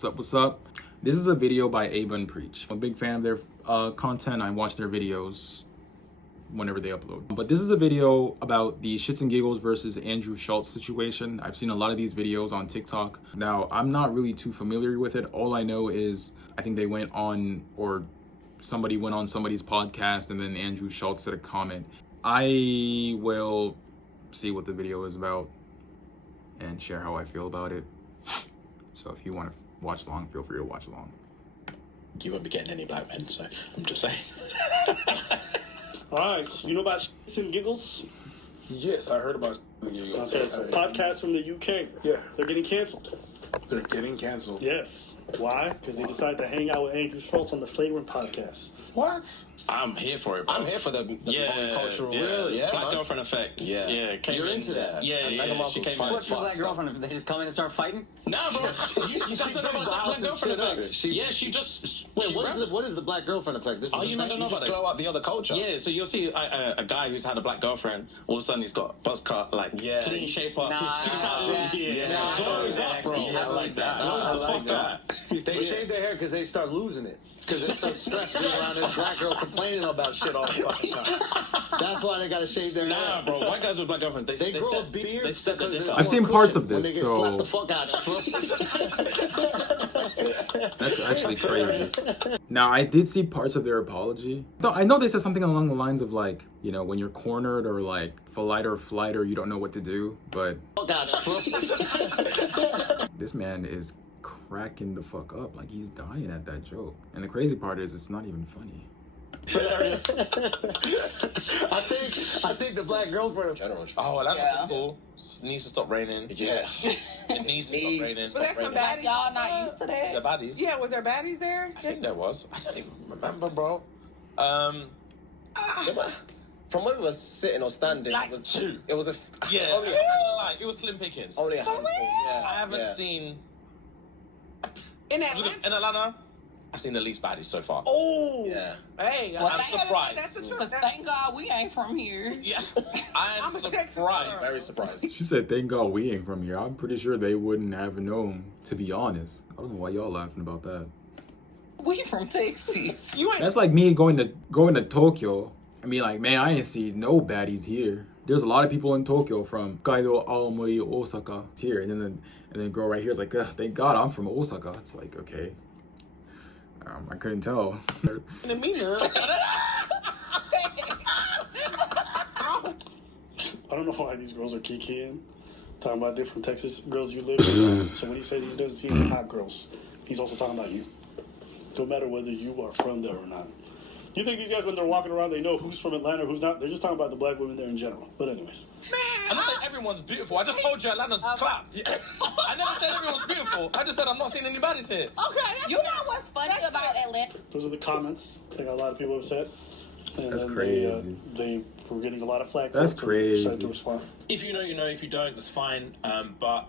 What's up? This is a video by Ava and Preach. I'm a big fan of their content. I watch their videos whenever they upload. But this is a video about the ShxtsnGigs versus Andrew Schulz situation. I've seen a lot of these videos on TikTok. Now, I'm not really too familiar with it. All I know is I think they went on, or somebody went on somebody's podcast, and then Andrew Schulz said a comment. I will see what the video is about and share how I feel about it. So if you want to watch along, feel free to watch along. You won't be getting any black men, so I'm just saying. Alright, so you know about ShxtsnGigs? Yes, I heard about ShxtsnGigs. Okay, so podcast from the UK. Yeah. They're getting canceled. They're getting canceled. Yes. Why? Because they decided to hang out with Andrew Schulz on the Flagrant podcast. What? I'm here for it, bro. I'm here for the cultural real, Black girlfriend effect. Yeah. You're into that. Yeah, she came in. What's the black girlfriend? They just come in and start fighting? Nah, bro. You she don't know about black girlfriend effect. She just... Wait, what is the black girlfriend effect? This is you don't know about just throw out the other culture. Yeah, so you'll see a guy who's had a black girlfriend, all of a sudden he's got a buzz cut, like, clean shape up. Glows up, bro. I like that. Glows the fuck up. They shave their hair because they start losing it. Because they're so stressed being around this black girl complaining about shit all the fucking time. That's why they gotta shave their hair. Nah, bro. White guys with black girlfriends, they grow a beard. They step the dick up. I've seen parts of When this, they get so slapped the fuck out of. that's actually crazy. Now, I did see parts of their apology. Though I know they said something along the lines of like, you know, when you're cornered or like fight or flight or you don't know what to do, but this man is cracking the fuck up, like he's dying at that joke. And the crazy part is it's not even funny. I think the black girlfriend in general. Oh, well, that's cool. It needs to stop raining. Yeah. It needs to stop raining. Was there some baddies? Y'all not used to that? Was there baddies? Yeah, was there baddies there? I think there was. I don't even remember, bro. From when we were sitting or standing, Like it was two. It was a Yeah. only It was slim pickings. only a handful. Yeah. I haven't seen... In Atlanta? In Atlanta, I've seen the least baddies so far. Oh. Yeah. Hey, I'm surprised. That's the truth. Because thank God we ain't from here. Yeah. I'm I'm a Texas surprised. girl. Very surprised. She said, thank God we ain't from here. I'm pretty sure they wouldn't have known, to be honest. I don't know why y'all laughing about that. We from Texas. You ain't. That's like me going to Tokyo and be like, man, I ain't see no baddies here. There's a lot of people in Tokyo from Kaido, Aomori, Osaka here, and then girl right here is like, thank God I'm from Osaka. It's like, okay, I couldn't tell. In the meantime. I don't know why these girls are kikiing. Talking about different Texas girls you live with. So when he says he doesn't see any hot girls, he's also talking about you. Don't matter whether you are from there or not. You think these guys, when they're walking around, they know who's from Atlanta, who's not? They're just talking about the black women there in general. But anyways. I'm not saying everyone's beautiful. I just told you Atlanta's clapped. I never said everyone's beautiful. I just said I'm not seeing any baddies here. Okay. You know what's funny about Atlanta? Those are the comments. I got a lot of people upset. And That's then crazy. They were getting a lot of flack. That's for it, so crazy. they decided to respond. If you know, you know. If you don't, that's fine. But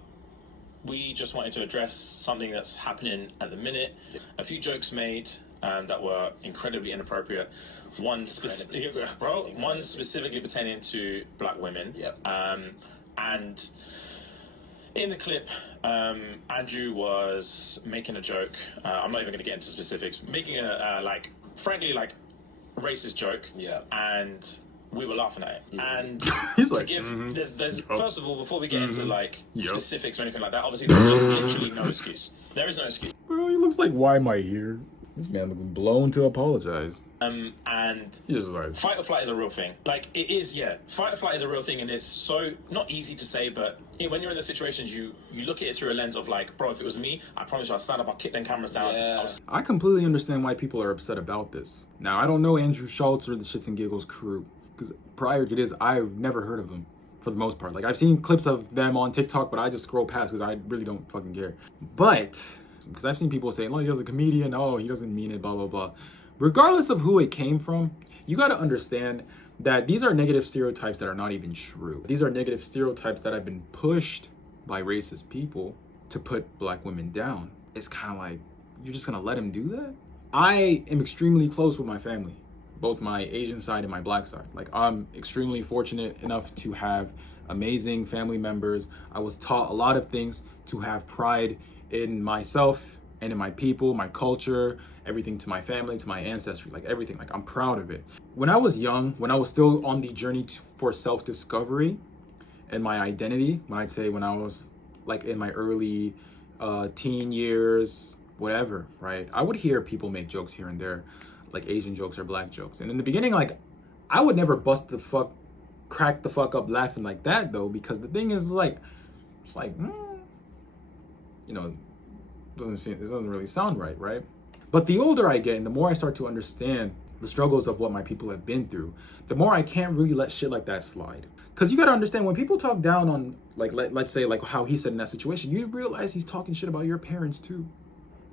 we just wanted to address something that's happening at the minute. A few jokes made that were incredibly inappropriate. One specifically pertaining to black women. Yep. And in the clip, Andrew was making a joke. I'm not even going to get into specifics. Making a frankly racist joke. Yeah. And we were laughing at it. And He's to like, give mhm. there's first of all, before we get into like Yep. specifics or anything like that, obviously there's just literally no excuse. There is no excuse. Bro, he looks like, why am I here? This man looks blown to apologize. And He's just like, fight or flight is a real thing. Like, it is, yeah. Fight or flight is a real thing, and it's so not easy to say, but when you're in those situations, you look at it through a lens of like, bro, if it was me, I promise you I'll stand up, I'll kick them cameras down. Yeah. I completely understand why people are upset about this. Now, I don't know Andrew Schulz or the ShxtsnGigs crew, because prior to this, I've never heard of them for the most part. Like, I've seen clips of them on TikTok, but I just scroll past because I really don't fucking care. But, because I've seen people saying, oh, he was a comedian, oh, he doesn't mean it, blah, blah, blah. Regardless of who it came from, you got to understand that these are negative stereotypes that are not even true. These are negative stereotypes that have been pushed by racist people to put black women down. It's kind of like, you're just gonna let him do that? I am extremely close with my family, both my Asian side and my black side. Like, I'm extremely fortunate enough to have amazing family members. I was taught a lot of things to have pride in myself and in my people, my culture, everything, to my family, to my ancestry, like everything. Like, I'm proud of it. When I was young, when I was still on the journey for self-discovery and my identity, when I was like in my early teen years, whatever, right? I would hear people make jokes here and there, like Asian jokes or black jokes. And in the beginning, like, I would never crack the fuck up laughing like that, though, because the thing is, like, it's like, you know, it doesn't really sound right? But the older I get and the more I start to understand the struggles of what my people have been through, the more I can't really let shit like that slide. Because you got to understand, when people talk down on, like, let's say, like how he said in that situation, you realize he's talking shit about your parents too.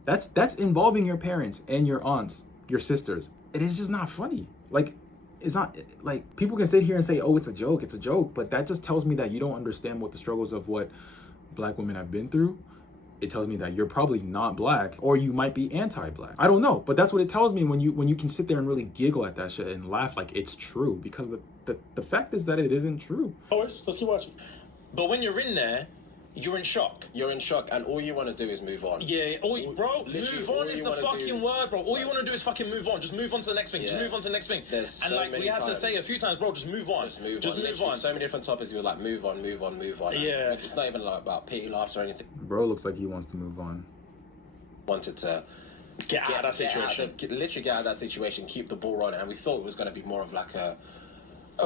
That's involving your parents and your aunts, your sisters. It is just not funny. Like, it's not, like, people can sit here and say, oh, it's a joke, but that just tells me that you don't understand what the struggles of what black women have been through. It tells me that you're probably not black, or you might be anti-black. I don't know, but that's what it tells me when you can sit there and really giggle at that shit and laugh like it's true, because the fact is that it isn't true. Let's keep watching. But when you're in there, you're in shock. You're in shock, and all you want to do is move on. Yeah, bro, move on is the fucking word, bro. All you want to do is fucking move on. Just move on to the next thing. Just move on to the next thing. There's so and, like, we had to say a few times, bro, just move on. Just move on. So many different topics. You were like, move on. Yeah. It's not even like about pity laughs or anything. Bro looks like he wants to move on. Wanted to get out of that situation. Literally get out of that situation, keep the ball rolling, and we thought it was going to be more of like a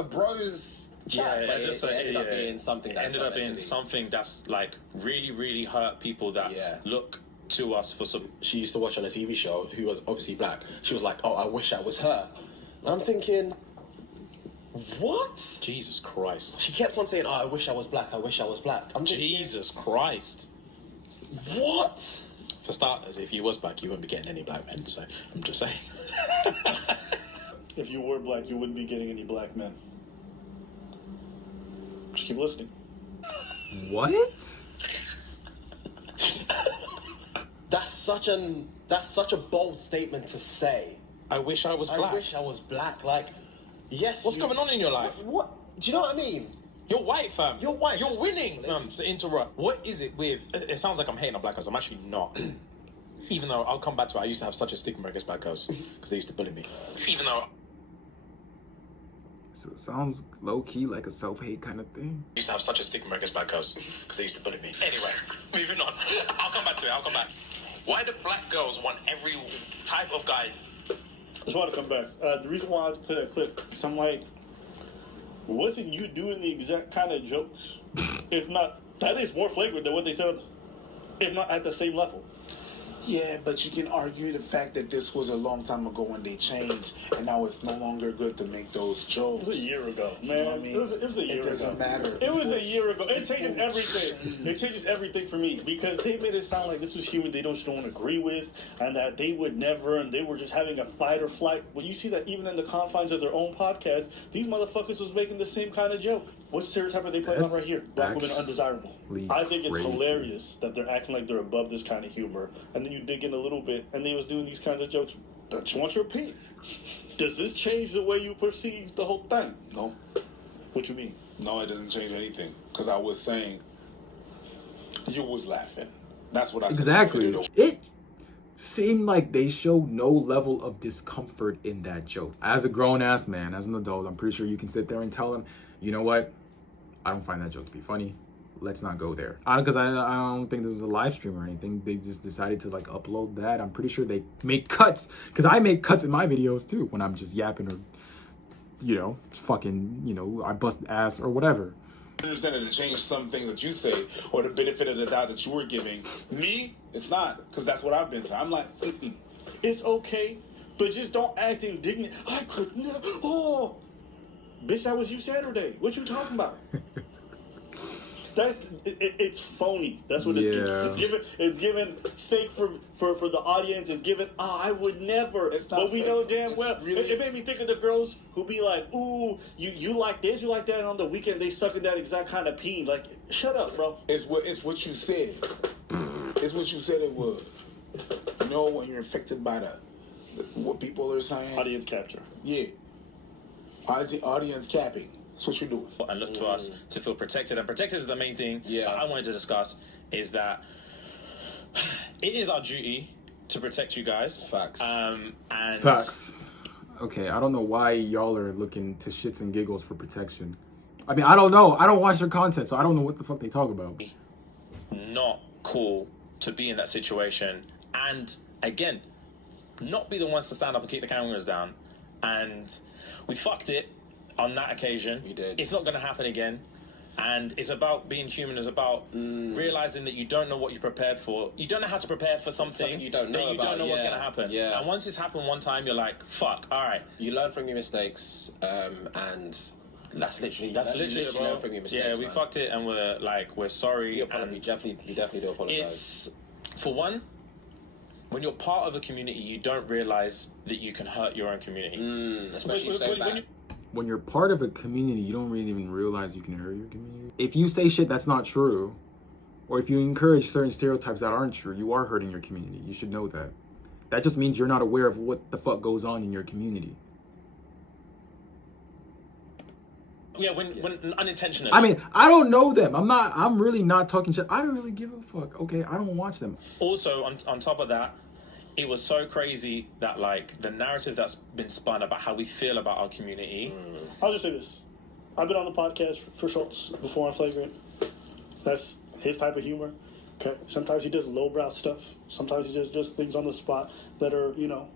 bros chat, but it ended up being something that's like really, really hurt people that look to us for some. She used to watch on a TV show, who was obviously black. She was like, oh, I wish I was her. And I'm thinking, what? Jesus Christ. She kept on saying, oh, I wish I was black, I'm thinking, Jesus Christ. What? For starters, if you was black, you wouldn't be getting any black men, so I'm just saying. If you were black, you wouldn't be getting any black men. Just keep listening. What? That's such a bold statement to say. I wish I was black. I wish I was black. Like, yes. What's going on in your life? What? Do you know what I mean? You're white, fam. You're white. You're winning, fam. To interrupt. What is it with? It sounds like I'm hating on black girls. I'm actually not. Even though I'll come back to it, I used to have such a stigma against black girls because they used to bully me. Even though. So it sounds low-key like a self-hate kind of thing. I used to have such a stigma against black girls because they used to bully me. Anyway, moving on. I'll come back to it. Why do black girls want every type of guy? I just want to come back. The reason why I play that clip is I'm like, wasn't you doing the exact kind of jokes? If not, that is more flagrant than what they said, if not at the same level. Yeah, but you can argue the fact that this was a long time ago when they changed, and now it's no longer good to make those jokes. It was a year ago, man. You know what I mean? It was a year ago. It doesn't matter. It was a year ago. It changes everything. It changes everything for me because they made it sound like this was humor they don't agree with, and that they would never, and they were just having a fight or flight. But you see that even in the confines of their own podcast, these motherfuckers was making the same kind of joke. What stereotype are they playing on right here? Black women are undesirable. I think it's hilarious that they're acting like they're above this kind of humor, and then you dig in a little bit, and they was doing these kinds of jokes. I just want your opinion. Does this change the way you perceive the whole thing? No. What you mean? No, it doesn't change anything. Because I was saying, you was laughing. That's what I said. Exactly. It seemed like they showed no level of discomfort in that joke. As a grown-ass man, as an adult, I'm pretty sure you can sit there and tell them, you know what? I don't find that joke to be funny. Let's not go there. Because I don't think this is a live stream or anything. They just decided to like upload that. I'm pretty sure they make cuts. Because I make cuts in my videos too when I'm just yapping or, you know, fucking, you know, I bust ass or whatever. I understand that it changed some things that you say or the benefit of the doubt that you were giving. Me, it's not. Because that's what I've been saying. I'm like, It's okay, but just don't act indignant. I could never. Oh, bitch, that was you Saturday. What you talking about? It's phony. That's what it's given. It's given fake for the audience. It's given. I would never. But we fake. Know damn well. It made me think of the girls who be like, "Ooh, you like this, you like that," and on the weekend they sucking that exact kind of peen. Like, shut up, bro. It's what you said. It's what you said it was. You know, when you're affected by what people are saying. Audience capture. Yeah. Audience capping. That's what you're doing. And look to us to feel protected. And protected is the main thing that I wanted to discuss, is that it is our duty to protect you guys. Facts. And Facts. Okay, I don't know why y'all are looking to shits and giggles for protection. I mean, I don't know. I don't watch their content, so I don't know what the fuck they talk about. Not cool to be in that situation, and again, not be the ones to stand up and keep the cameras down. And we fucked it on that occasion. We did. It's not going to happen again. And it's about being human. It's about realizing that you don't know what you're prepared for. You don't know how to prepare for something you don't know that you about, don't know what's yeah. going to happen. Yeah. And once it's happened one time, you're like, fuck, all right. You learn from your mistakes, and that's literally You learn from your mistakes. Yeah, we man. fucked it, and we're sorry. We definitely do apologize. It's, for one, when you're part of a community, you don't realize that you can hurt your own community. Especially so bad. When you're part of a community, you don't really even realize you can hurt your community. If you say shit that's not true, or if you encourage certain stereotypes that aren't true, you are hurting your community. You should know that. That just means you're not aware of what the fuck goes on in your community. Yeah, when unintentionally. I mean, I don't know them. I'm really not talking shit. I don't really give a fuck. Okay, I don't watch them. Also, on top of that, it was so crazy that, like, the narrative that's been spun about how we feel about our community. I'll just say this. I've been on the podcast for Schulz before on Flagrant. That's his type of humor. Okay. Sometimes he does lowbrow stuff. Sometimes he does just things on the spot that are, you know,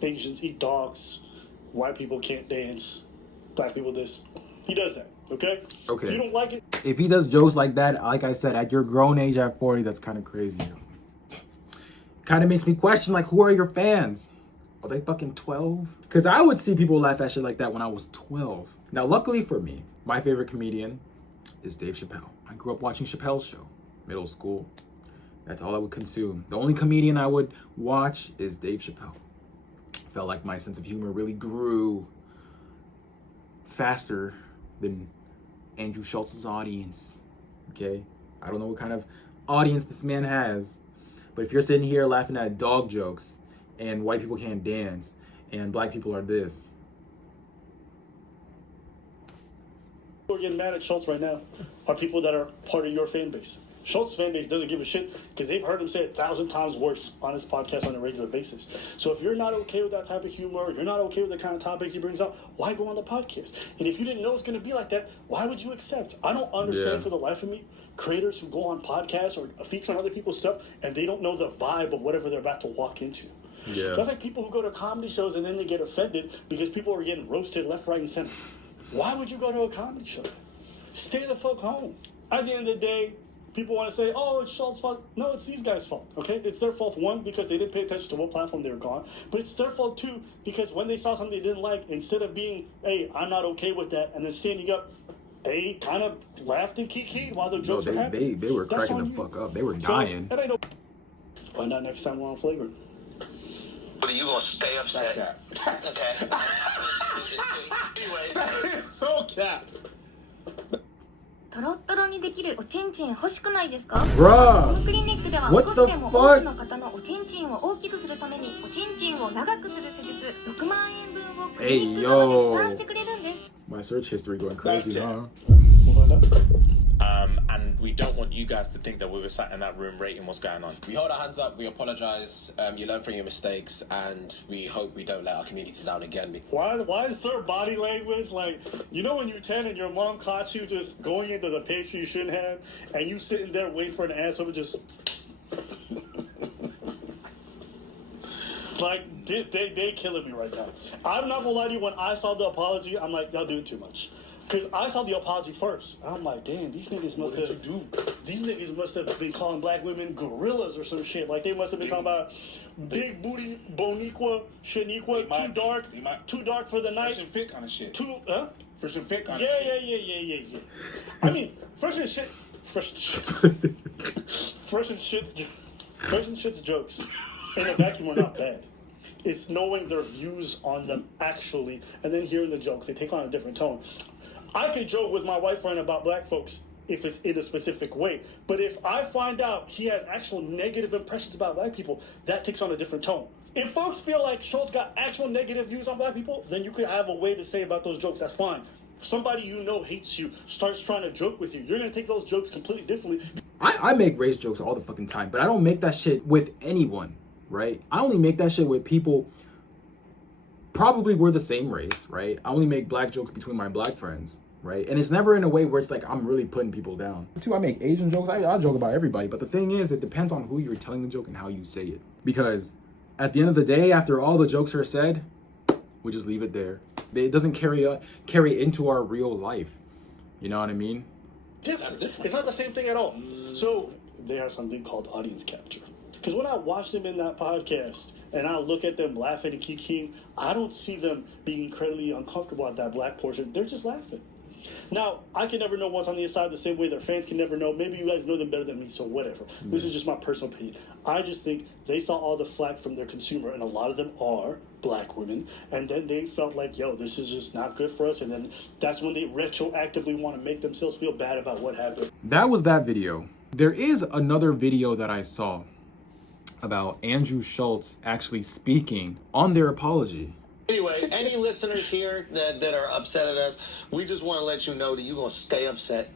Asians eat dogs, white people can't dance, black people this. He does that. Okay? Okay. If you don't like it, If he does jokes like that, like I said, at your grown age at 40, that's kind of crazy. Kind of makes me question, like, who are your fans? Are they fucking 12? Because I would see people laugh at shit like that when I was 12. Now, luckily for me, my favorite comedian is Dave Chappelle. I grew up watching Chappelle's show, middle school. That's all I would consume. The only comedian I would watch is Dave Chappelle. Felt like my sense of humor really grew faster than Andrew Schultz's audience. Okay? I don't know what kind of audience this man has. But if you're sitting here laughing at dog jokes and white people can't dance and black people are this. people who are getting mad at Schulz right now are people that are part of your fan base. Schultz's fan base doesn't give a shit because they've heard him say 1,000 times worse on his podcast on a regular basis. So if you're not okay with that type of humor, you're not okay with the kind of topics he brings up, why go on the podcast? And if you didn't know it's going to be like that, why would you accept? I don't understand for the life of me creators who go on podcasts or feature on other people's stuff and they don't know the vibe of whatever they're about to walk into. Yeah. That's like people who go to comedy shows and then they get offended because people are getting roasted left, right, and center. Why would you go to a comedy show? Stay the fuck home. At the end of the day, people want to say, oh, it's Schultz's fault. No, it's these guys' fault, okay? It's their fault, one, because they didn't pay attention to what platform they were on. But it's their fault, two, because when they saw something they didn't like, instead of being, hey, I'm not okay with that, and then standing up, they kind of laughed and kikied while the jokes were happening. They were That's cracking on the you. fuck up. They were So, dying. that ain't no... Find out next time we're on Flagrant. But are you gonna stay upset? Okay. That is so cap. トロットロにできるおちんちん欲しくないですか？ Bruh! このクリニックでは What 少 the しでも fuck? 多くの方のおちんちんを大きくするためにおちんちんを長くする施術6万円分をクリニック側で負担してくれるんです。 My search history going crazy, huh? And we don't want you guys to think that we were sat in that room rating what's going on. We hold our hands up, we apologize, you learn from your mistakes, and we hope we don't let our community down again. Why is there body language? Like, you know when you're 10 and your mom caught you just going into the pantry you shouldn't have, and you sitting there waiting for an answer to just... Like, they killing me right now. I'm not gonna lie to you, when I saw the apology, I'm like, y'all doing too much. Because I saw the apology first. I'm like, damn, these niggas must have... These niggas must have been calling black women gorillas or some shit. Like, they must have been talking about big booty, boniqua, shaniqua, too dark for the night. Fresh and fit kind of shit. Fresh and fit kind of shit. Yeah. I mean, fresh and shit's jokes in a vacuum are not bad. It's knowing their views on them actually, and then hearing the jokes. They take on a different tone. I could joke with my white friend about black folks if it's in a specific way. But if I find out he has actual negative impressions about black people, that takes on a different tone. If folks feel like Schulz got actual negative views on black people, then you could have a way to say about those jokes. That's fine. Somebody you know hates you, starts trying to joke with you. You're going to take those jokes completely differently. I make race jokes all the fucking time, but I don't make that shit with anyone. right? I only make that shit with people probably we're the same race, right? I only make black jokes between my black friends, right? And it's never in a way where it's like I'm really putting people down. Too, I make Asian jokes. I joke about everybody, but the thing is, it depends on who you're telling the joke and how you say it. Because at the end of the day, after all the jokes are said, we just leave it there. It doesn't carry into our real life. You know what I mean? Different. It's not the same thing at all. So they have something called audience capture. Because when I watch them in that podcast and I look at them laughing and kikiing, I don't see them being incredibly uncomfortable at that black portion. They're just laughing. Now, I can never know what's on the inside the same way their fans can never know. Maybe you guys know them better than me, so whatever. This is just my personal opinion. I just think they saw all the flack from their consumer, and a lot of them are black women, and then they felt like, yo, this is just not good for us, and then that's when they retroactively want to make themselves feel bad about what happened. That was that video. There is another video that I saw about Andrew Schulz actually speaking on their apology. Anyway, any listeners here that are upset at us, we just want to let you know that you're going to stay upset.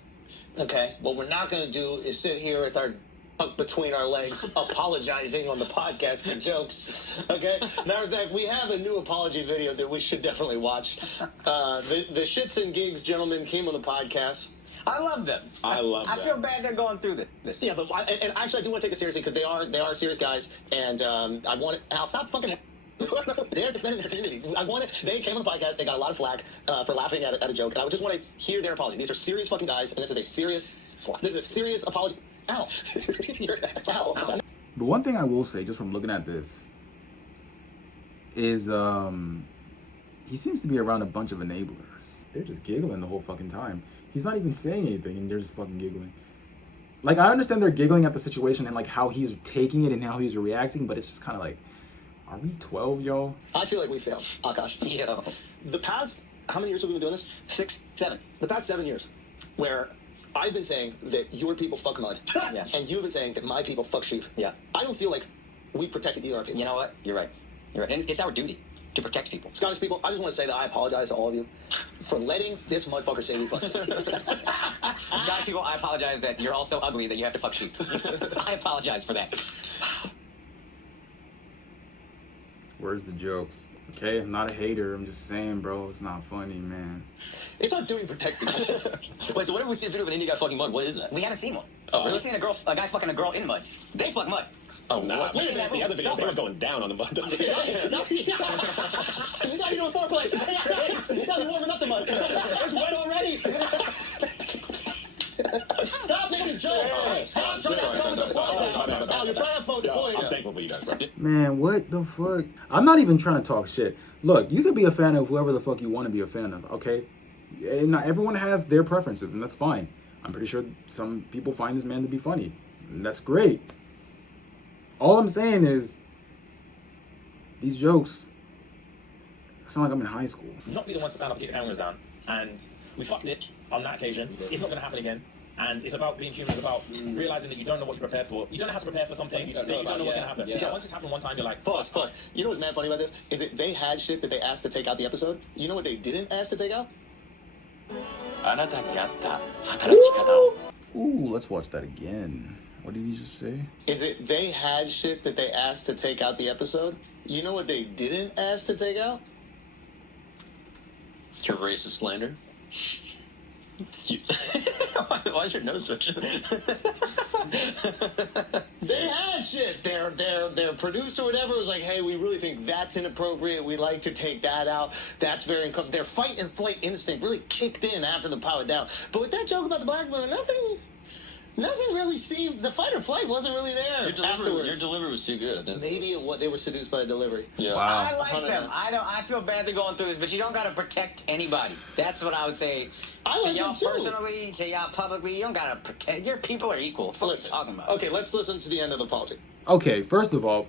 Okay? What we're not going to do is sit here with our tuck between our legs apologizing on the podcast for jokes. Okay? Matter of fact, we have a new apology video that we should definitely watch. The ShxtsnGigs gentlemen came on the podcast. I love them. I love them. I feel bad they're going through this. Yeah, but and actually I do want to take it seriously because they are serious guys, and I want it. I'll stop fucking. They're defending their community. They came on the podcast. They got a lot of flack for laughing at a joke, and I would just want to hear their apology. These are serious fucking guys, and this is a serious apology. Ow! Ow! But one thing I will say, just from looking at this, is he seems to be around a bunch of enablers. They're just giggling the whole fucking time. He's not even saying anything, and they're just fucking giggling. Like, I understand they're giggling at the situation and like how he's taking it and how he's reacting, but it's just kind of like, are we 12, y'all? I feel like we failed, Akash. Yo. The past, how many years have we been doing this? 6, 7. The past 7 years, where I've been saying that your people fuck mud, Yeah. and you've been saying that my people fuck sheep. Yeah. I don't feel like we protected either of our people. You know what? You're right. You're right. And it's our duty to protect people. Scottish people, I just want to say that I apologize to all of you for letting this motherfucker say we fuck sheep. Scottish people, I apologize that you're all so ugly that you have to fuck sheep. I apologize for that. Where's the jokes? Okay, I'm not a hater. I'm just saying, bro, it's not funny, man. It's our duty to protect people. Wait, so whenever we see a video of an Indian guy fucking mud, what is that? We haven't seen one. Oh, We've seen a guy fucking a girl in mud. They fuck mud. Oh, nah. Wait a minute, The other videos, they were going down on the mud. Now you're doing foreplay. Now you're warming up the mud. It's wet already. Stop making jokes. Stop trying to phone the point. Oh, you're trying to phone the point. I'm thankful for you guys, bro. Man, what the fuck? I'm not even trying to talk shit. Look, you can be a fan of whoever the fuck you want to be a fan of, okay? And not everyone has their preferences, and that's fine. I'm pretty sure some people find this man to be funny, and that's great. All I'm saying is, these jokes sound like I'm in high school. Not be the ones to stand up and keep the cameras down. And we fucked it on that occasion. It's not going to happen again. And it's about being human. It's about realizing that you don't know what you're prepared for. You don't know how to prepare for something that you don't know what's going to happen. Yeah. Once it's happened one time, you're like, Pause. You know what's mad funny about this? Is that they had shit that they asked to take out the episode. You know what they didn't ask to take out? Ooh, let's watch that again. What did he just say? Is that they had shit that they asked to take out the episode. You know what they didn't ask to take out? Your racist slander. Why is your nose twitching? They had shit. Their producer or whatever was like, hey, we really think that's inappropriate. We'd like to take that out. That's very uncomfortable. Their fight and flight instinct really kicked in after the power down. But with that joke about the black woman, nothing really seemed. The fight or flight wasn't really there. Your delivery was too good. Maybe they were seduced by the delivery. Yeah. Wow. I like them. I feel bad they're going through this, but you don't gotta protect anybody. That's what I would say. I like to y'all them too. Personally, to y'all publicly, you don't gotta protect. Your people are equal. What are you talking about? Okay, let's listen to the end of the apology. Okay, first of all,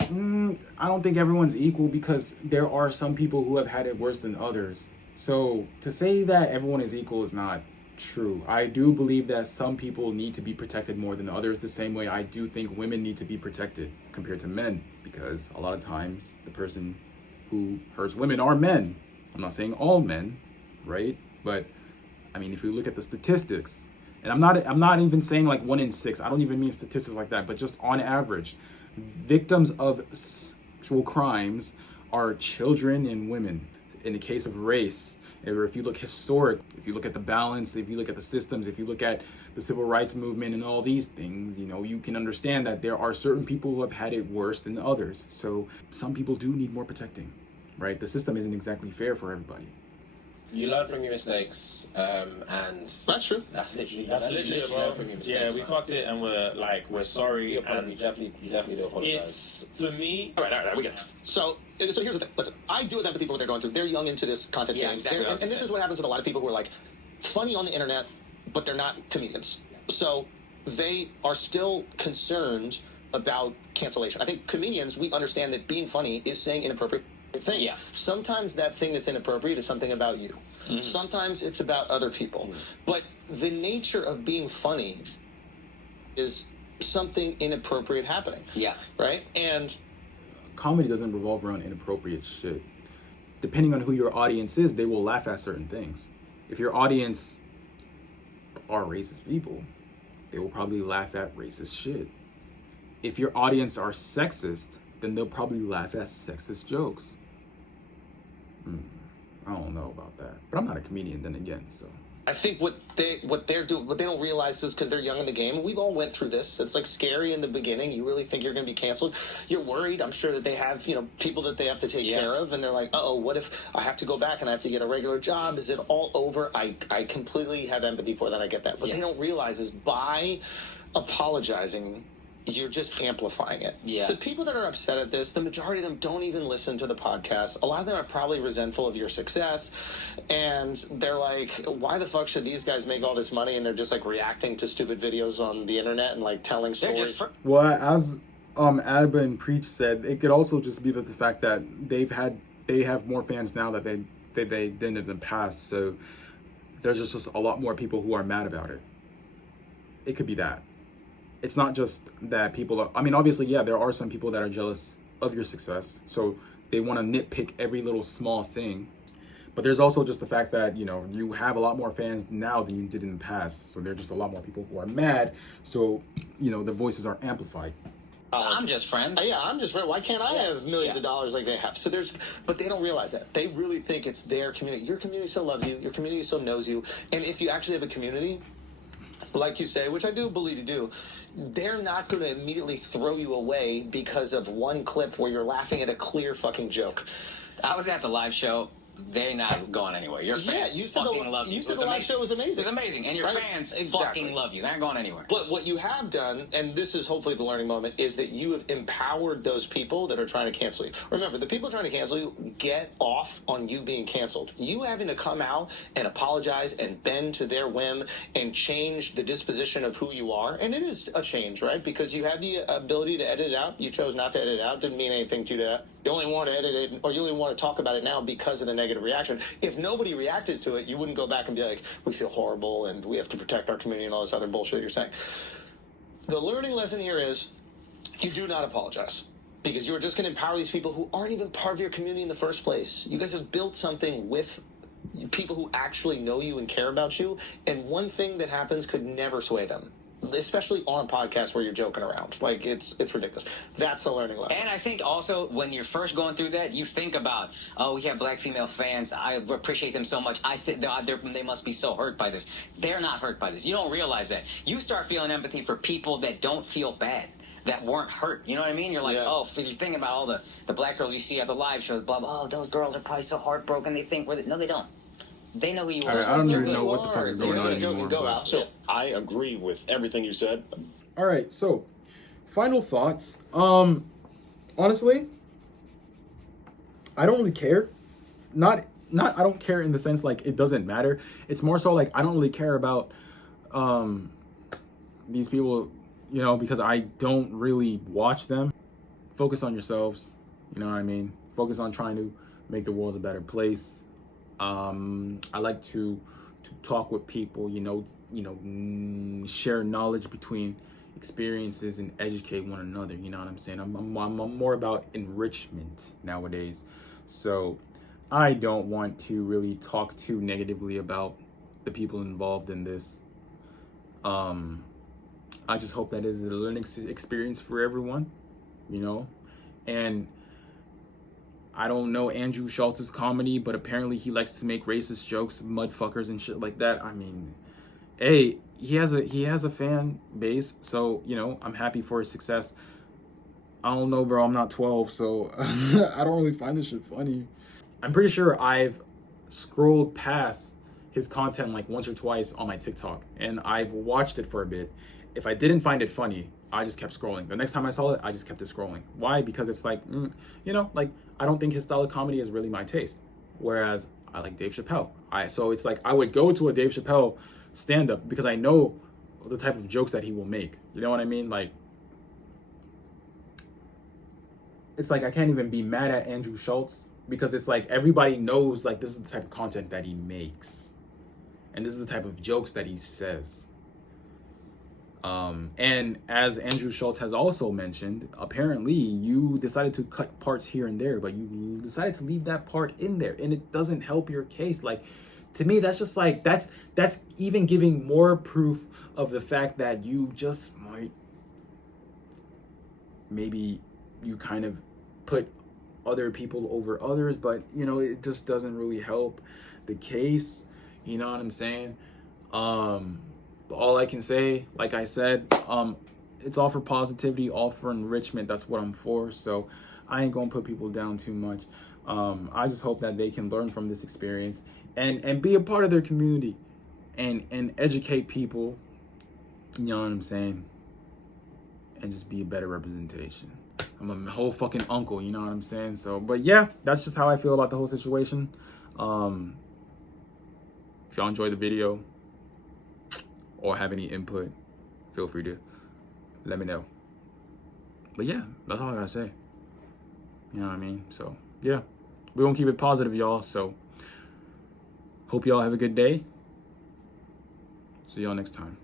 I don't think everyone's equal because there are some people who have had it worse than others. So to say that everyone is equal is not true. I do believe that some people need to be protected more than others, the same way I do think women need to be protected compared to men, because a lot of times the person who hurts women are men. I'm not saying all men, right? But I mean, if you look at the statistics, and I'm not even saying like 1 in 6, I don't even mean statistics like that, but just on average, victims of sexual crimes are children and women. In the case of race, or if you look historic, if you look at the balance, if you look at the systems, if you look at the civil rights movement and all these things, you know, you can understand that there are certain people who have had it worse than others. So some people do need more protecting, right? The system isn't exactly fair for everybody. You learn from your mistakes, and that's true. That's literally it, bro. learn from your mistakes. Yeah, we fucked it, and we're sorry. You definitely do apologize. It's for me. All right, we get it. So here's the thing. Listen, I do have empathy for what they're going through. They're young into this content game. Exactly. And this is what happens with a lot of people who are like funny on the internet, but they're not comedians. So they are still concerned about cancellation. I think comedians, we understand that being funny is saying inappropriate things. Yeah. Sometimes that thing that's inappropriate is something about you. Mm-hmm. Sometimes it's about other people. Mm-hmm. But the nature of being funny is something inappropriate happening. Yeah. Right? And comedy doesn't revolve around inappropriate shit. Depending on who your audience is, they will laugh at certain things. If your audience are racist people, they will probably laugh at racist shit. If your audience are sexist, then they'll probably laugh at sexist jokes. I don't know about that, but I'm not a comedian then again, so. I think what they're doing, what they don't realize is because they're young in the game. We've all went through this. It's like scary in the beginning. You really think you're going to be canceled. You're worried. I'm sure that they have, you know, people that they have to take care of, and they're like, uh-oh, what if I have to go back and I have to get a regular job? Is it all over? I completely have empathy for that. I get that. What they don't realize is by apologizing, you're just amplifying it. Yeah. The people that are upset at this, the majority of them don't even listen to the podcast. A lot of them are probably resentful of your success, and they're like, why the fuck should these guys make all this money? And they're just like reacting to stupid videos on the internet and like telling stories. Well, as Abba and Preach said, it could also just be the fact that they have more fans now that they didn't in the past. So there's just a lot more people who are mad about it. It could be that. It's not just that people are, I mean, obviously, yeah, there are some people that are jealous of your success. So they want to nitpick every little small thing. But there's also just the fact that, you know, you have a lot more fans now than you did in the past. So there are just a lot more people who are mad. So, you know, the voices are amplified. So I'm just friends. Yeah, I'm just friends. Why can't I have millions of dollars like they have? So but they don't realize that. They really think it's their community. Your community still loves you. Your community still knows you. And if you actually have a community, like you say, which I do believe you do, they're not going to immediately throw you away because of one clip where you're laughing at a clear fucking joke. I was at the live show. They're not going anywhere. Your fans fucking love you. You said the live show was amazing. It was amazing. And your fans fucking love you. They're not going anywhere. But what you have done, and this is hopefully the learning moment, is that you have empowered those people that are trying to cancel you. Remember, the people trying to cancel you get off on you being canceled. You having to come out and apologize and bend to their whim and change the disposition of who you are. And it is a change, right? Because you had the ability to edit it out. You chose not to edit it out. Didn't mean anything to that. You only want to edit it, or you only want to talk about it now because of the negative reaction. If nobody reacted to it, you wouldn't go back and be like, we feel horrible and we have to protect our community and all this other bullshit you're saying. The learning lesson here is you do not apologize, because you're just going to empower these people who aren't even part of your community in the first place. You guys have built something with people who actually know you and care about you, and one thing that happens could never sway them. Especially on a podcast where you're joking around. Like, it's ridiculous. That's a learning lesson. And I think also when you're first going through that, you think about, oh, we have black female fans. I appreciate them so much. I think they must be so hurt by this. They're not hurt by this. You don't realize that. You start feeling empathy for people that don't feel bad, that weren't hurt. You know what I mean? You're like, oh, you're thinking about all the black girls you see at the live shows, blah, blah. Oh, those girls are probably so heartbroken. They think no, they don't. They know who you are. I don't even know what the fuck is going on anymore. But... So I agree with everything you said. All right, so final thoughts. Honestly, I don't really care. Not I don't care in the sense like it doesn't matter. It's more so like I don't really care about these people, you know, because I don't really watch them. Focus on yourselves. You know what I mean? Focus on trying to make the world a better place. I like to talk with people, share knowledge between experiences and educate one another. You know what I'm saying? I'm more about enrichment nowadays. So I don't want to really talk too negatively about the people involved in this. I just hope that is a learning experience for everyone. you know? And I don't know Andrew Schulz's comedy, but apparently he likes to make racist jokes, mudfuckers and shit like that. I mean, hey, he has a fan base, so, you know, I'm happy for his success. I don't know, bro, I'm not 12, so I don't really find this shit funny. I'm pretty sure I've scrolled past his content like once or twice on my TikTok, and I've watched it for a bit. If I didn't find it funny, I just kept scrolling. The next time I saw it, I just kept it scrolling. Why? Because it's like, you know, like, I don't think his style of comedy is really my taste. Whereas I like Dave Chappelle. So it's like, I would go to a Dave Chappelle stand-up because I know the type of jokes that he will make. You know what I mean? Like, it's like I can't even be mad at Andrew Schulz because it's like everybody knows like this is the type of content that he makes. And this is the type of jokes that he says. And as Andrew Schulz has also mentioned, apparently you decided to cut parts here and there, but you decided to leave that part in there, and it doesn't help your case. Like, to me, that's just like, that's even giving more proof of the fact that you just might, maybe you kind of put other people over others, but you know, it just doesn't really help the case. You know what I'm saying? All I can say, like I said, it's all for positivity, all for enrichment. That's what I'm for. So I ain't gonna put people down too much. I just hope that they can learn from this experience and be a part of their community and educate people. You know what I'm saying? And just be a better representation. I'm a whole fucking uncle, you know what I'm saying? So, but yeah, that's just how I feel about the whole situation. If y'all enjoyed the video or have any input, feel free to let me know. But yeah, that's all I gotta say. You know what I mean? So yeah, we're gonna keep it positive, y'all. So hope y'all have a good day. See y'all next time.